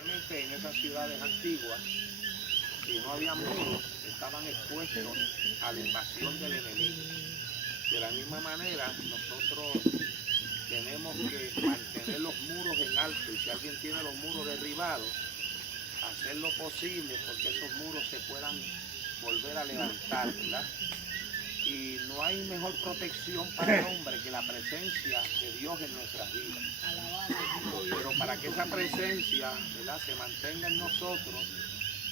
especialmente en esas ciudades antiguas, si no había muros, estaban expuestos a la invasión del enemigo. De la misma manera, nosotros tenemos que mantener los muros en alto, y si alguien tiene los muros derribados, hacer lo posible porque esos muros se puedan volver a levantar, ¿verdad? Y no hay mejor protección para el hombre que la presencia de Dios en nuestras vidas. Pero para que esa presencia, ¿verdad?, se mantenga en nosotros,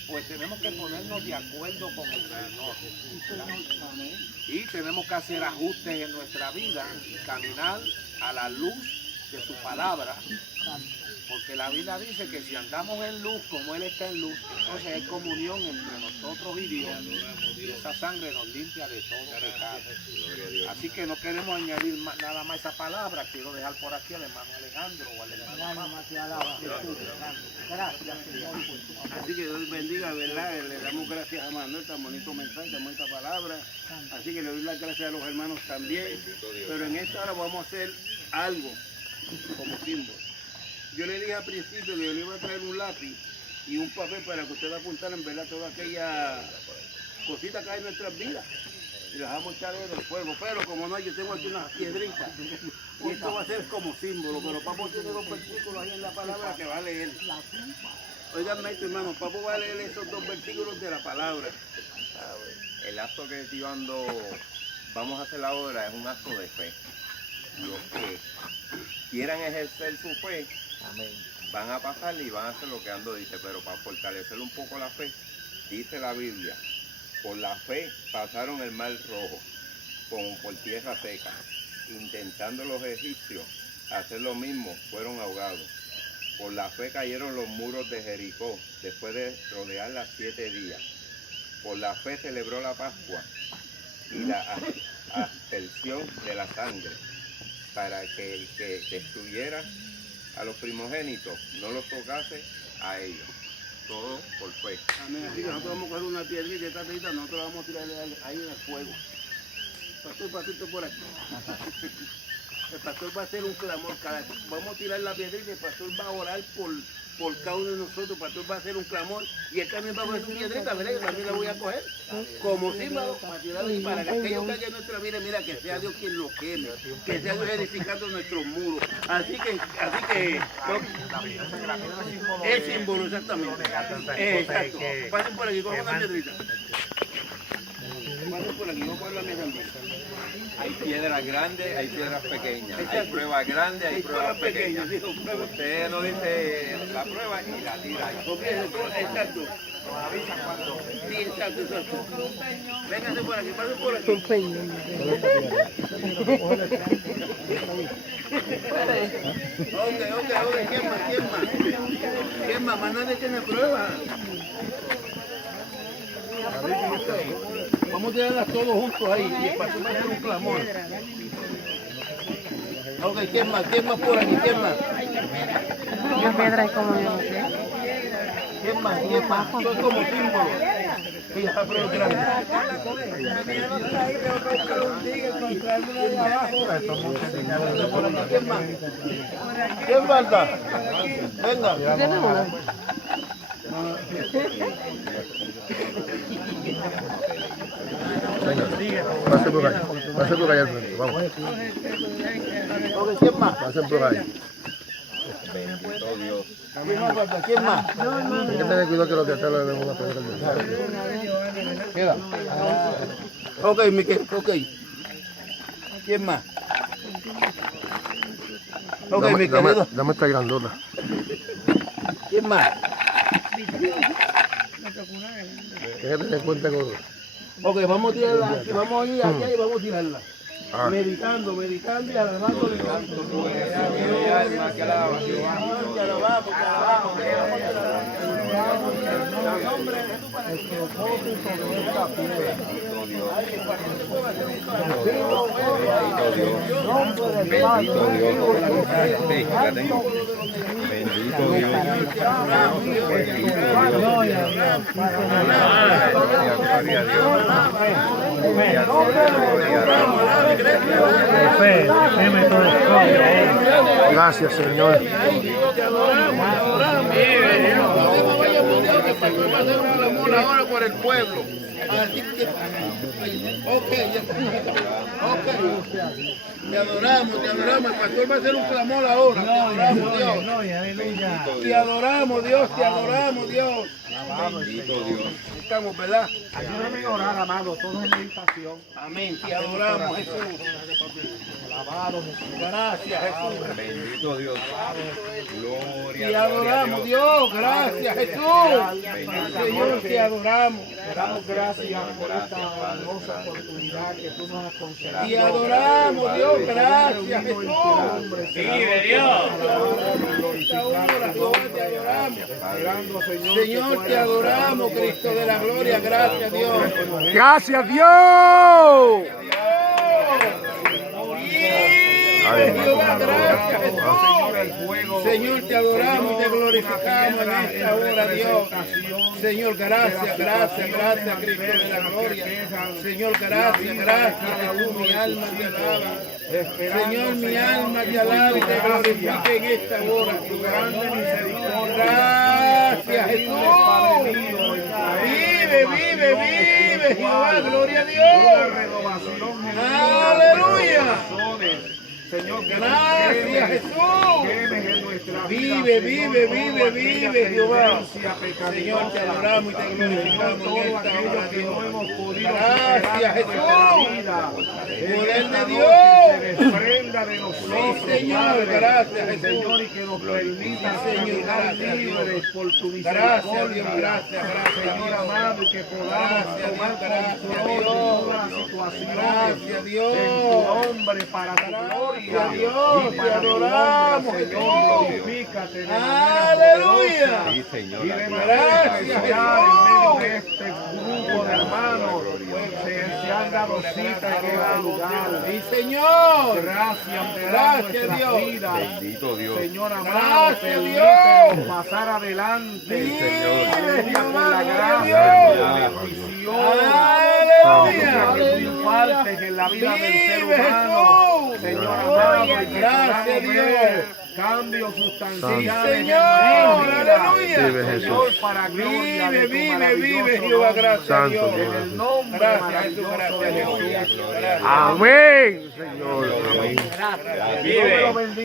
pues tenemos que ponernos de acuerdo con el Señor, ¿verdad? Y tenemos que hacer ajustes en nuestra vida y caminar a la luz de su palabra, porque la Biblia dice que si andamos en luz como Él está en luz, entonces hay comunión entre nosotros y Dios, y esa sangre nos limpia de todo pecado. Así que no queremos añadir nada más a esa palabra. Quiero dejar por aquí al hermano Alejandro o al hermano Gracias, Señor. Así que Dios bendiga, ¿verdad? Le damos gracias a Manuel, tan bonito mensaje, tan bonita palabra. Así que le doy las gracias a los hermanos también. Pero en esta hora vamos a hacer algo como símbolo. Yo le dije al principio que yo le iba a traer un lápiz y un papel para que ustedes apuntaran, ¿verdad?, todas aquellas cositas que hay en nuestras vidas. Y las vamos a echar en el fuego. Pero como no, yo tengo aquí unas piedritas. Y esto va a ser como símbolo. Pero Papo tiene dos versículos ahí en la palabra que va a leer. Oiganme esto, hermano. Papo va a leer esos dos versículos de la palabra. El acto que vamos a hacer ahora es un acto de fe. Los que quieran ejercer su fe, van a pasar y van a hacer lo que Ando dice, pero para fortalecer un poco la fe, dice la Biblia, por la fe pasaron el mar rojo, por tierra seca, intentando los egipcios hacer lo mismo, fueron ahogados. Por la fe cayeron los muros de Jericó, después de rodearla 7 días. Por la fe celebró la Pascua y la aspersión de la sangre, para que el que destruyera a los primogénitos no los tocase a ellos. Todo por fe. Amén. Así que nosotros vamos a coger una piedrita, esta piedrita nosotros vamos a tirarle ahí en el fuego. Pastor por aquí. El pastor va a hacer un clamor. Vamos a tirar la piedrita y el pastor va a orar por cada uno de nosotros. El pastor va a hacer un clamor y él también va a poner su piedrita, ¿verdad? Yo también la voy a coger como símbolo para tirarla y para que aquello que haya en nuestra vida, mira, que sea Dios quien lo queme, que sea Dios edificando nuestros muros. Así que es símbolo, exactamente. Exacto. Pasen por aquí, cojan una piedrita. Pasen por aquí, vamos a coger la mesa también. Hay piedras grandes, hay piedras pequeñas. Hay pruebas grandes, hay pruebas pequeñas. Usted no dice la prueba y la tira ahí. Ok, exacto. Sí, exacto. Véngase por aquí, pasen por aquí. Ok, ¿quién más? Más nadie tiene prueba. Vamos a tirarlas todos juntos ahí y el pastor va a hacer un clamor. Ok, ¿quién más por aquí? ¿Quién más? Una piedra es como yo no sé. ¿Quién más? Son como símbolos. Sí, está pero grande. ¿Quién más? ¿Quién falta? Venga. Pase por allá al frente, vamos. ¿Quién más? Pasen por ahí. Bendito Dios. ¿Quién más? Hay que tener cuidado que los de atrás le den una piedra. Queda. Ok, Miquel, ok. ¿Quién más? Ok, Miquel. Dame esta grandota. ¿Quién más? Hay que tener cuenta con... Ok, vamos a tirarla aquí, vamos a ir allá y vamos a tirarla. Meditando y alabando de canto. Te alabamos. Bendito Dios. La tengo. Bendito Dios. Gloria a Dios. Gracias, Señor. Te adoramos. a hacer un clamor ahora por el pueblo. Así que, ok, te adoramos, el pastor va a hacer un clamor ahora, te adoramos Dios, te adoramos Dios, te adoramos Dios. Bendito Dios. Estamos, ¿verdad? Ayúdame a orar, amado, todo es meditación. Amén, te adoramos Jesús. Alabado Jesús. Gracias Jesús. Bendito Dios. Gloria, Te adoramos Dios, gracias Jesús. Señor, te adoramos. Te damos gracias por esta hermosa oportunidad que tú nos has concedido. Te adoramos Dios, gracias Jesús. Vive Dios. Esta hora, Jehová, te adoramos. Esperando, Señor, te adoramos, Cristo de la gloria, gracias Dios. Gracias Dios. Jehová, gracias Jesús. Señor, te adoramos y te glorificamos en esta hora, Dios. Señor, gracias Cristo de la gloria. Señor, gracias Jesús, mi alma te alaba. Señor, mi alma te alaba y te glorifica en esta hora. Gracias Jesús. Vive, Jehová, gloria a Dios. Aleluya. Señor, gracias Jesús. Vive, Jehová. Señor, te adoramos y te glorificamos en esta hora, Dios. Gracias Jesús. Poder de Dios. Sí, Señor, gracias Jesús. Señor, y que nos permita, Señor, gracias libres por tu Gracias Dios, misericordia. gracias Señor amado, y que podamos tomar control de toda situación Gracias Dios. en tu nombre para tu gloria. Gracias Dios, Y te para tu adoramos, nombre, Señor, Jesús. glorifícate de manera Aleluya. Sí, Señor. y de manera Gracias, especial Jesús. en medio de este grupo de hermanos se han dado cita en este lugar. Sí, Señor. Gracias, te Gracias, damos Dios. nuestras vidas. Bendito Dios. Señor amado, Gracias, permítenos Dios. pasar adelante. Vive, Jehová, La gloria a gracia, Dios. la bendición, Aleluya. que tú impartes en la vida del ser Vive, humano. Jesús. Señor amado, y que Gracias, podamos Dios. ver cambios sustanciales en Señor, nuestra vida. aleluya. Vive Jesús. Señor, para gloria de tu Vive, maravilloso Jehová, nombre. gracias Santo Dios. En el nombre Gracias Jesús, maravilloso gracias de Jesús. Jesús. Gracias. Amén, Señor. Amén. Dios me lo bendiga.